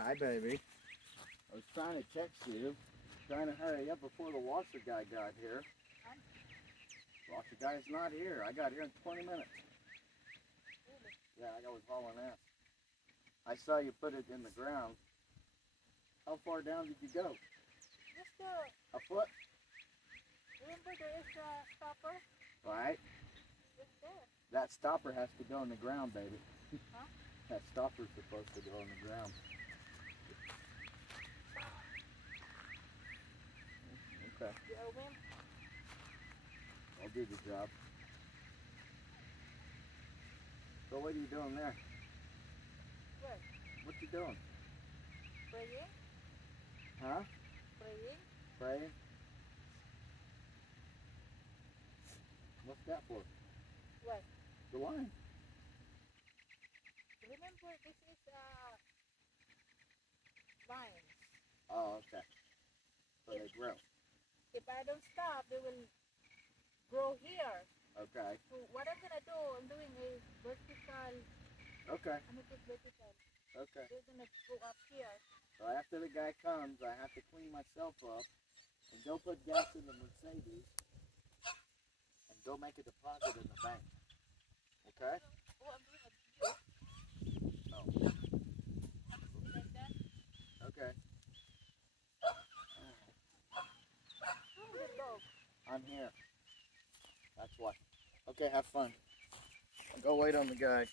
Hi, baby. I was trying to text you, trying to hurry up before the washer guy got here. Washer guy's not here. I got here in 20 minutes. Really? Yeah, I was hauling ass. I saw you put it in the ground. How far down did you go? Just A foot? remember there is a stopper? Right. Just there. That stopper has to go in the ground, baby. Huh? That stopper's supposed to go in the ground. Okay, You owe him? I'll do the job. So what are you doing there? What? What you doing? Praying? Huh? Praying? Praying? What's that for? What? The line. Remember this is vines. Oh, okay. So they grow. If I don't stop, they will grow here. Okay. So what I'm gonna do, I'm doing a vertical. Okay. I'm gonna put vertical. Okay. They're gonna go up here. So after the guy comes, I have to clean myself up and go put gas in the Mercedes and go make a deposit in the bank. Okay? Oh, I'm doing a video. Oh, You like that? okay. Who's the dog? I'm here. That's why. Okay, have fun. Go wait on the guy.